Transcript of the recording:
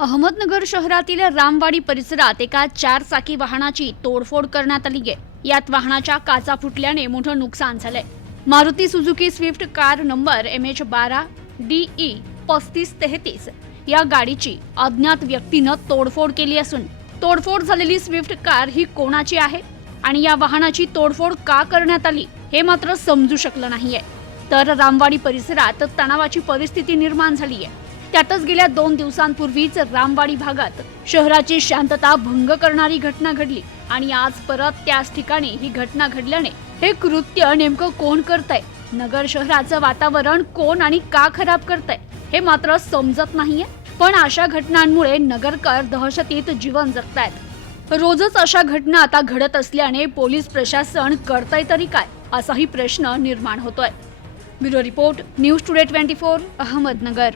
अहमदनगर शहरातील रामवाडी परिसरात एका चार चाकी वाहनाची तोडफोड करण्यात आली आहे. यात वाहनाच्या काचा फुटल्याने मोठं नुकसान झालंय. Maruti Suzuki Swift car number M H बारा डी ई पस्तीस तेहतीस या गाडीची अज्ञात व्यक्तीनं तोडफोड केली असून तोडफोड झालेली स्विफ्ट कार ही कोणाची आहे आणि या वाहनाची तोडफोड का करण्यात आली हे मात्र समजू शकलं नाहीये. तर रामवाडी परिसरात तणावाची परिस्थिती निर्माण झाली आहे त्यातच गेल्या दोन दिवसांपूर्वीच रामवाडी भागात शहराची शांतता भंग करणारी घटना घडली आणि आज परत त्याच ठिकाणी ही घटना घडल्याने हे कृत्य नेमकं कोण करतंय? नगर शहराचं वातावरण कोण आणि का खराब करतंय? हे मात्र समजत नाहीये. पण अशा घटनांमुळे नगरकर दहशतीत जीवन जगतायत. रोजच अशा घटना आता घडत असल्याने पोलीस प्रशासन करतय तरी काय? असाही प्रश्न निर्माण होतोय. Bureau report news today twenty four Ahmednagar.